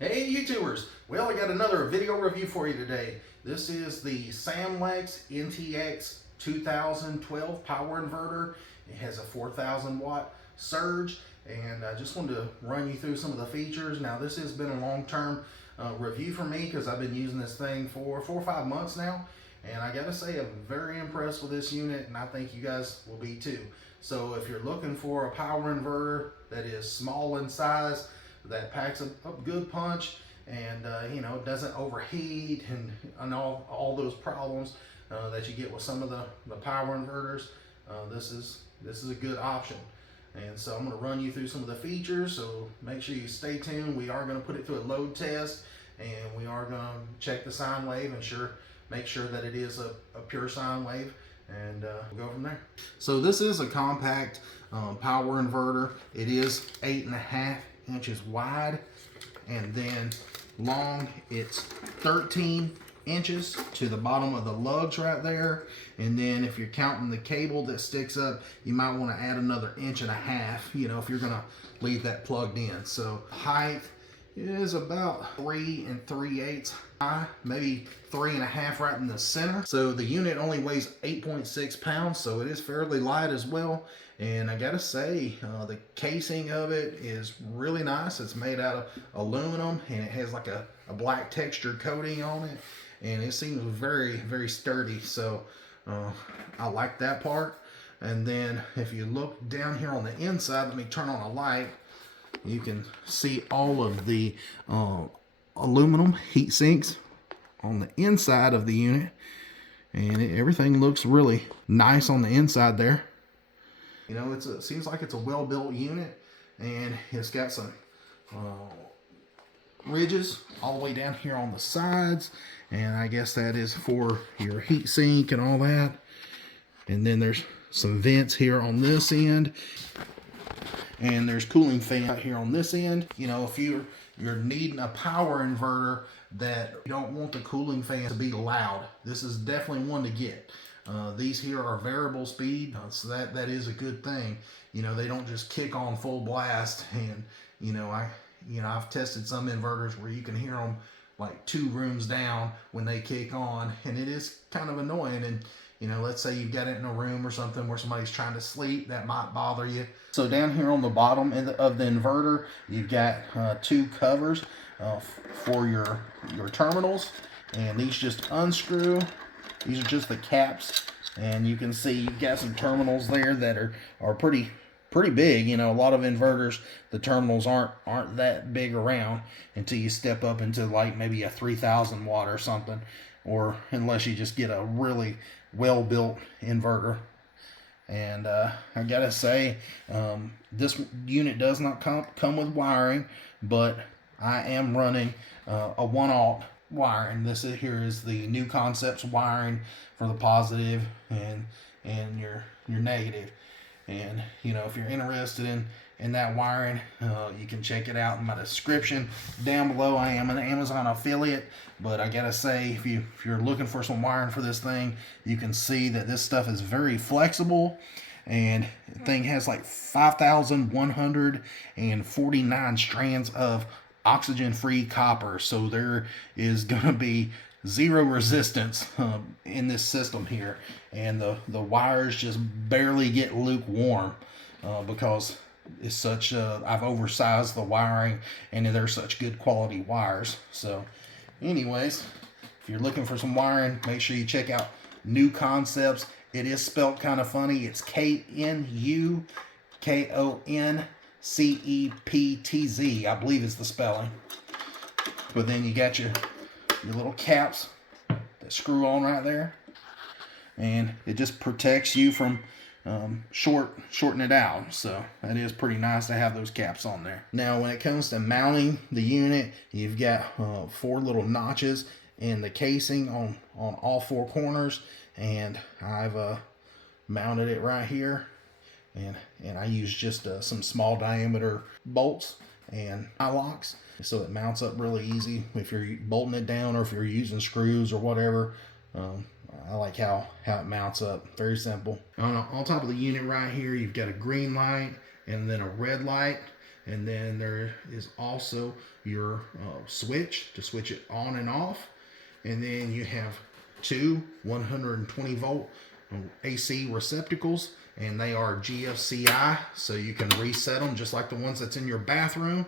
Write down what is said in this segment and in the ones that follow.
Hey YouTubers, well I got another video review for you today. This is the SAMLEX NTX-2012 power inverter. It has a 4,000 watt surge, and I just wanted to run you through some of the features. Now this has been a long-term review for me because I've been using this thing for 4 or 5 months now, and I gotta say I'm very impressed with this unit, and I think you guys will be too. So if you're looking for a power inverter that is small in size, that packs a good punch, and you know, doesn't overheat and all those problems that you get with some of the power inverters, this is a good option. And so I'm going to run you through some of the features, so make sure you stay tuned. We are going to put it through a load test, and we are going to check the sine wave and make sure that it is a pure sine wave, and we'll go from there. So this is a compact power inverter. It is 8.5 inches wide, and then long it's 13 inches to the bottom of the lugs right there. And then if you're counting the cable that sticks up, you might want to add another 1.5 inches, you know, if you're gonna leave that plugged in. So height is about 3 3/8 high, maybe 3.5 right in the center. So the unit only weighs 8.6 pounds, so it is fairly light as well. And I gotta say, the casing of it is really nice. It's made out of aluminum, and it has like a black texture coating on it, and it seems very, very sturdy. So I like that part. And then if you look down here on the inside, let me turn on a light, you can see all of the aluminum heat sinks on the inside of the unit, and everything looks really nice on the inside there. You know, it seems like it's a well-built unit, and it's got some ridges all the way down here on the sides, and I guess that is for your heat sink and all that. And then there's some vents here on this end, and there's cooling fan out here on this end. You know, if you're needing a power inverter that you don't want the cooling fan to be loud, this is definitely one to get. These here are variable speed, so that is a good thing. You know, they don't just kick on full blast. And you know, I've tested some inverters where you can hear them like 2 rooms down when they kick on, and it is kind of annoying. And you know, let's say you've got it in a room or something where somebody's trying to sleep, that might bother you. So down here on the bottom of the inverter, you've got 2 covers for your terminals, and these just unscrew. These are just the caps, and you can see you've got some terminals there that are pretty big. You know, a lot of inverters, the terminals aren't that big around until you step up into like maybe a 3,000 watt or something, or unless you just get a really well-built inverter. And I gotta say, this unit does not come with wiring, but I am running a 1-aught wiring. This here is the New Concepts wiring for the positive and your negative. And you know, if you're interested in that wiring, you can check it out in my description down below. I am an Amazon affiliate, but I gotta say, if you're looking for some wiring for this thing, you can see that this stuff is very flexible, and the thing has like 5,149 strands of oxygen-free copper, so there is gonna be 0 resistance in this system here, and the wires just barely get lukewarm because it's such I've oversized the wiring, and they're such good quality wires. So anyways, if you're looking for some wiring, make sure you check out New Concepts. It is spelled kind of funny. It's KNUKONCEPTZ, I believe is the spelling. But then you got your little caps that screw on right there, and it just protects you from shorting it out. So that is pretty nice to have those caps on there. Now when it comes to mounting the unit, you've got 4 little notches in the casing on all 4 corners, and I've mounted it right here, and I use just some small diameter bolts and eye locks, so it mounts up really easy if you're bolting it down or if you're using screws or whatever. I like how it mounts up. Very simple. On top of the unit right here, you've got a green light and then a red light. And then there is also your switch to switch it on and off. And then you have two 120 volt AC receptacles, and they are GFCI, so you can reset them just like the ones that's in your bathroom.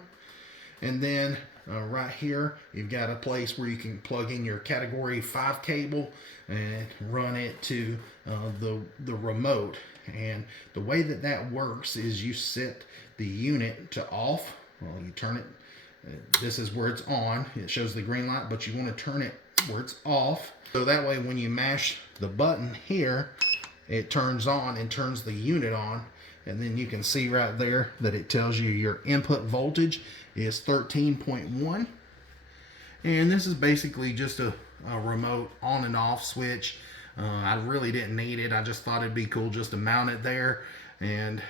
And then right here, you've got a place where you can plug in your category 5 cable and run it to the remote. And the way that that works is you set the unit to off. Well, you turn it, this is where it's on. It shows the green light, but you want to turn it where it's off. So that way when you mash the button here, it turns on and turns the unit on. And then you can see right there that it tells you your input voltage is 13.1. And this is basically just a remote on and off switch. I really didn't need it. I just thought it'd be cool just to mount it there. And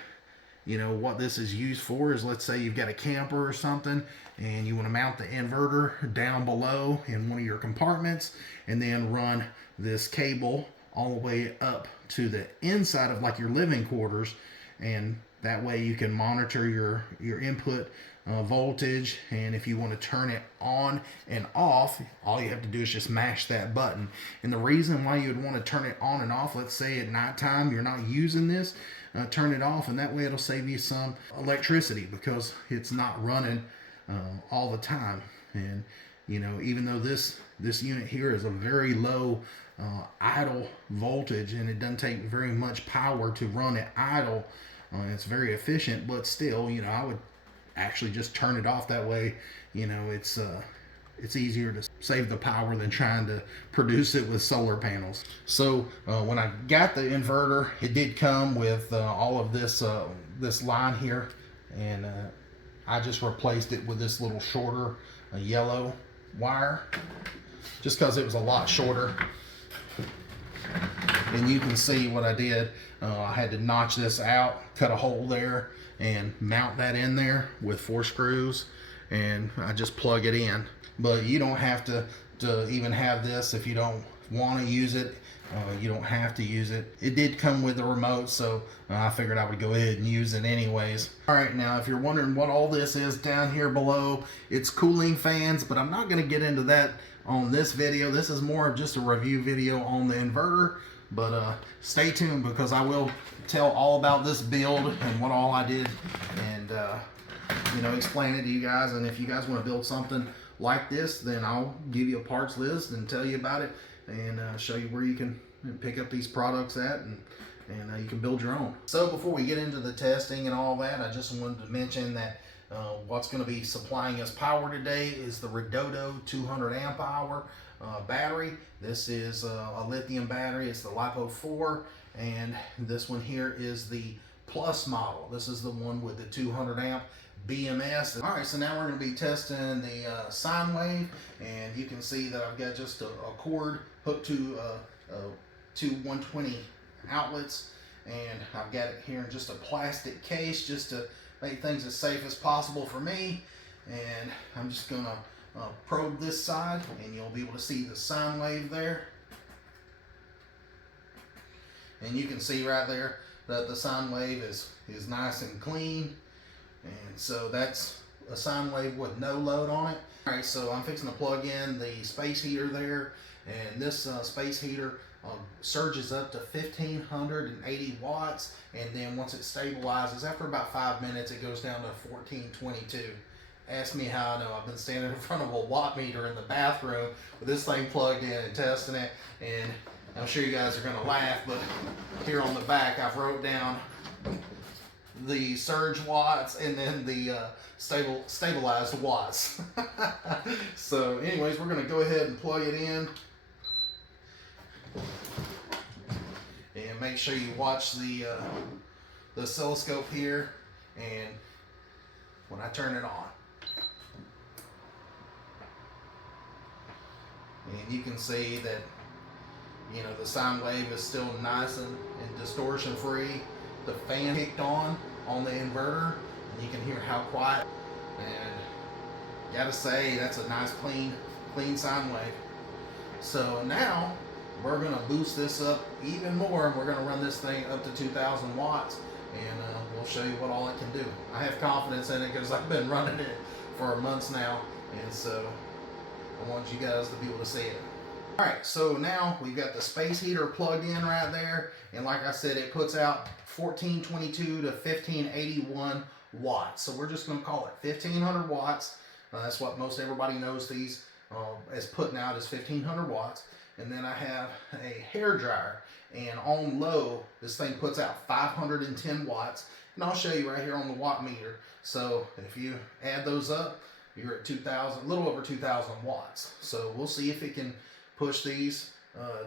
you know what this is used for is, let's say you've got a camper or something and you want to mount the inverter down below in one of your compartments, and then run this cable all the way up to the inside of like your living quarters, and that way you can monitor your input voltage. And if you want to turn it on and off, all you have to do is just mash that button. And the reason why you would want to turn it on and off, let's say at nighttime you're not using this, turn it off, and that way it'll save you some electricity because it's not running all the time. And you know, even though this unit here is a very low idle voltage, and it doesn't take very much power to run it idle, it's very efficient, but still, you know, I would actually just turn it off. That way, you know, it's easier to save the power than trying to produce it with solar panels. So when I got the inverter, it did come with all of this this line here, and I just replaced it with this little shorter yellow wire, just because it was a lot shorter. And you can see what I did. I had to notch this out, cut a hole there, and mount that in there with 4 screws, and I just plug it in. But you don't have to even have this if you don't want to use it. You don't have to use it. It did come with a remote, so I figured I would go ahead and use it anyways. Alright, now if you're wondering what all this is down here below, it's cooling fans, but I'm not going to get into that on this video. This is more of just a review video on the inverter, but stay tuned because I will tell all about this build and what all I did, and you know, explain it to you guys. And if you guys want to build something like this, then I'll give you a parts list and tell you about it, and show you where you can pick up these products at, and you can build your own. So before we get into the testing and all that, I just wanted to mention that what's going to be supplying us power today is the Redodo 200 amp hour battery. This is a lithium battery. It's the LiPo 4, and this one here is the Plus model. This is the one with the 200 amp BMS. All right, so now we're going to be testing the sine wave, and you can see that I've got just a cord hooked to two 120 outlets, and I've got it here in just a plastic case just to make things as safe as possible for me. And I'm just going to probe this side, and you'll be able to see the sine wave there. And you can see right there that the sine wave is nice and clean. And so that's a sine wave with no load on it. All right, so I'm fixing to plug in the space heater there, and this space heater surges up to 1580 watts, and then once it stabilizes, after about 5 minutes, it goes down to 1422. Ask me how I know. I've been standing in front of a watt meter in the bathroom with this thing plugged in and testing it, and I'm sure you guys are going to laugh, but here on the back I've wrote down the surge watts and then the stabilized watts. So anyways, we're going to go ahead and plug it in, and make sure you watch the oscilloscope here, and when I turn it on, and you can see that, you know, the sine wave is still nice and distortion free. The fan kicked on the inverter, and you can hear how quiet, and gotta say that's a nice clean sine wave. So now we're gonna boost this up even more, and we're gonna run this thing up to 2000 watts, and we'll show you what all it can do. I have confidence in it because I've been running it for months now, and so I want you guys to be able to see it. Alright, so now we've got the space heater plugged in right there, and like I said, it puts out 1422 to 1581 watts. So we're just going to call it 1500 watts. That's what most everybody knows these as putting out is 1500 watts. And then I have a hair dryer, and on low this thing puts out 510 watts, and I'll show you right here on the watt meter. So if you add those up, you're at 2000, a little over 2000 watts. So we'll see if it can push these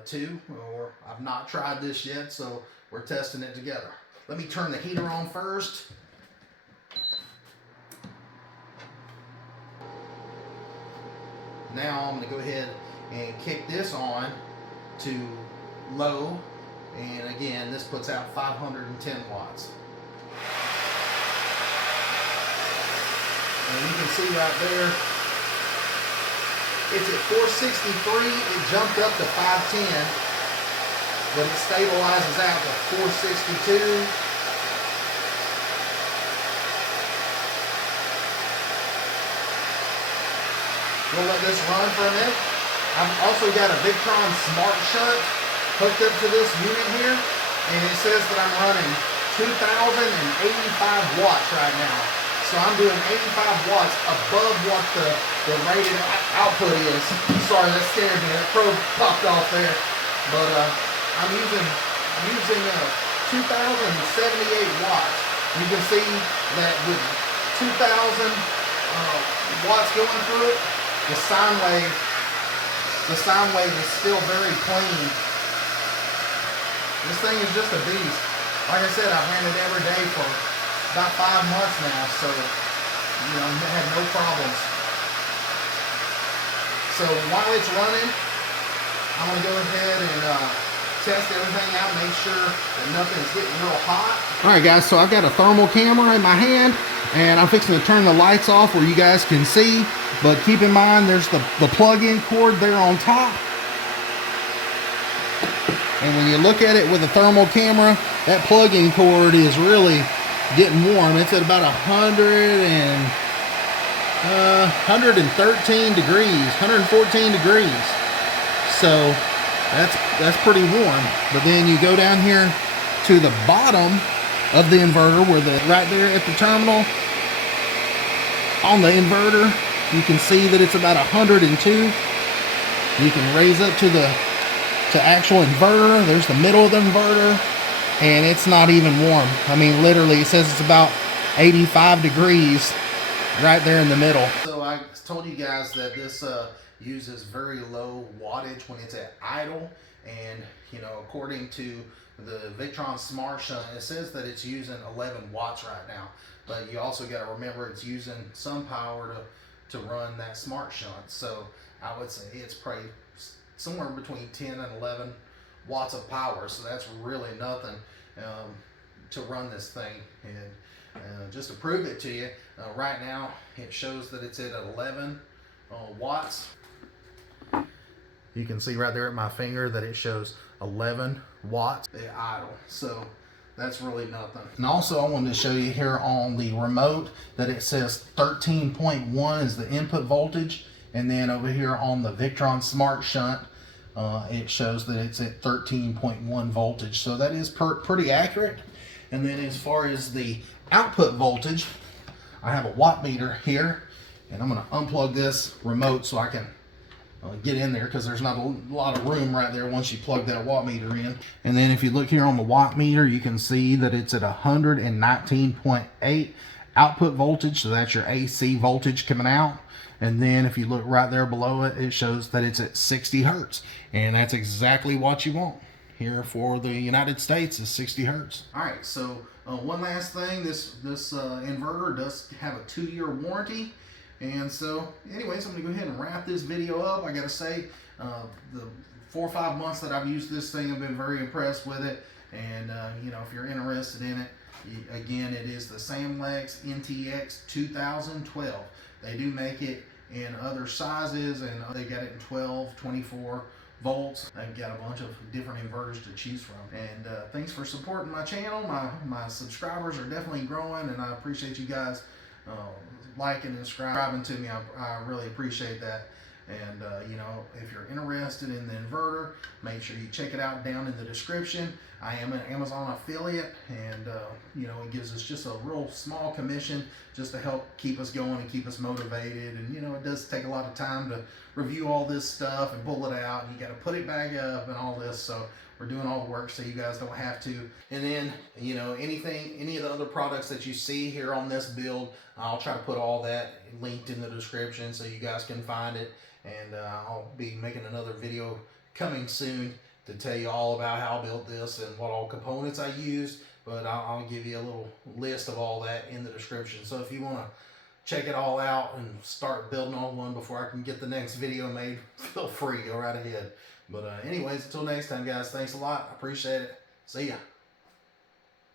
too, or I've not tried this yet, so we're testing it together. Let me turn the heater on first. Now I'm going to go ahead and kick this on to low, and again this puts out 510 watts. And you can see right there, it's at 463, it jumped up to 510, but it stabilizes out to 462. We'll let this run for a minute. I've also got a Victron Smart Shunt hooked up to this unit here, and it says that I'm running 2085 watts right now. So I'm doing 85 watts above what the rated output is. Sorry, that scared me. That probe popped off there. But I'm using 2078 watts. You can see that with 2000 watts going through it, the sine wave is still very clean. This thing is just a beast. Like I said, I've ran it every day for about 5 months now, so you know, I had no problems. So while it's running, I'm gonna go ahead and test everything out, make sure that nothing's getting real hot. All right, guys. So I've got a thermal camera in my hand, and I'm fixing to turn the lights off where you guys can see. But keep in mind, there's the plug-in cord there on top. And when you look at it with a thermal camera, that plug-in cord is really getting warm. It's at about 113 degrees, 114 degrees. So that's pretty warm. But then you go down here to the bottom of the inverter, where right there at the terminal on the inverter, you can see that it's about 102. You can raise up to actual inverter. There's the middle of the inverter, and it's not even warm. I mean, literally, it says it's about 85 degrees right there in the middle. So I told you guys that this uses very low wattage when it's at idle, and you know, according to the Victron Smart Shunt, it says that it's using 11 watts right now. But you also got to remember it's using some power to run that Smart Shunt. So I would say it's probably somewhere between 10 and 11 watts of power. So that's really nothing to run this thing. And just to prove it to you, right now it shows that it's at 11 watts. You can see right there at my finger that it shows 11 watts at idle. So that's really nothing. And also I wanted to show you here on the remote that it says 13.1 is the input voltage, and then over here on the Victron Smart Shunt it shows that it's at 13.1 voltage. So that is pretty accurate. And then as far as the output voltage, I have a watt meter here, and I'm going to unplug this remote so I can get in there, because there's not a lot of room right there once you plug that watt meter in. And then if you look here on the watt meter, you can see that it's at 119.8 output voltage. So that's your AC voltage coming out. And then if you look right there below it, it shows that it's at 60 hertz. And that's exactly what you want here for the United States, is 60 hertz. All right, so one last thing, this inverter does have a 2-year warranty. And so anyways, I'm gonna go ahead and wrap this video up. I gotta say, the 4 or 5 months that I've used this thing, I've been very impressed with it. And you know, if you're interested in it, again, it is the SAMLEX NTX-2012. They do make it in other sizes, and they got it in 12, 24, volts. I've got a bunch of different inverters to choose from. And thanks for supporting my channel. My subscribers are definitely growing, and I appreciate you guys liking and subscribing to me. I really appreciate that. And you know, if you're interested in the inverter, make sure you check it out down in the description. I am an Amazon affiliate, and you know, it gives us just a real small commission just to help keep us going and keep us motivated. And you know, it does take a lot of time to review all this stuff and pull it out, and you got to put it back up and all this. So we're doing all the work so you guys don't have to. And then, you know, any of the other products that you see here on this build, I'll try to put all that linked in the description so you guys can find it. And I'll be making another video coming soon to tell you all about how I built this and what all components I used. But I'll give you a little list of all that in the description. So if you want to check it all out and start building on one before I can get the next video made, feel free, go right ahead. But anyways, until next time, guys, thanks a lot. I appreciate it. See ya.